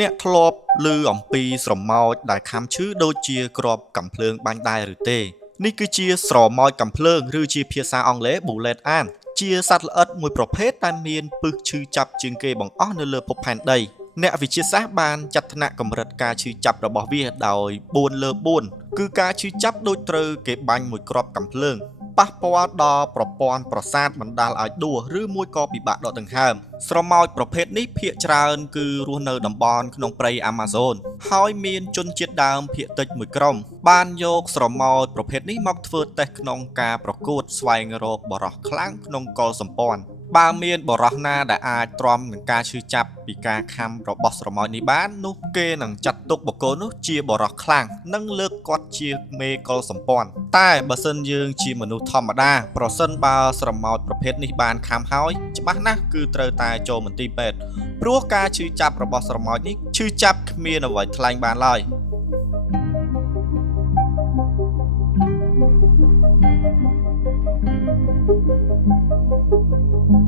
អ្នកធ្លាប់ឮអំពីស្រមោចដែលខាំឈឺដូចជាគ្រាប់កាំភ្លើងបាញ់ដែរឬទេនេះគឺជាស្រមោចកាំភ្លើងឬជាភាសាអង់គ្លេស Bullet Ant ជាសត្វល្អិតមួយប្រភេទដែលមានពិសឈឺចាប់ជាងគេបង្អស់នៅលើភពផែនដីអ្នកវិទ្យាសាស្ត្របានចាត់ថ្នាក់កម្រិតការឈឺចាប់របស់វាដោយ4/4គឺការឈឺចាប់ដូចត្រូវគេបាញ់មួយគ្រាប់កាំភ្លើងប៉ះពាល់ដល់ប្រព័ន្ធប្រសាទបណ្ដាលឲ្យដួសឬមួយក៏ពិបាកដកដង្ហើមស្រមោចប្រភេទនេះភាគច្រើនគឺរស់នៅតំបន់ក្នុងព្រៃអាម៉ាហ្សូនហើយមានជនជាតិដើមភាគតិចមួយក្រុមបានយកស្រមោចប្រភេទនេះមកធ្វើតេស្តក្នុងការប្រកួតស្វែងរកបរិសុទ្ធខ្លាំងក្នុងកុលសម្ព័ន្ធបើមានបរិសុទ្ធណាដែលអាចទ្រាំនឹងការឈឺចាប់ពីការខាំរបស់ស្រមោចនេះបាននោះគេនឹងចាត់ទុកបុគ្គលនោះជាបរិសុទ្ធខ្លាំងនិងលើកគាត់ជាមេកុលសម្ព័ន្ធតែបើសិនយើងជាមនុស្សធម្មតាប្រសិនបើស្រមោចប្រភេទនេះបានខាំហើយច្បាស់ណាស់គឺត្រូវតែចូលមន្ទីរពេទ្យព្រោះការឈឺចាប់របស់ស្រមោចនេះឈឺចាប់គ្មានអ្វីថ្លែងបានឡើយ។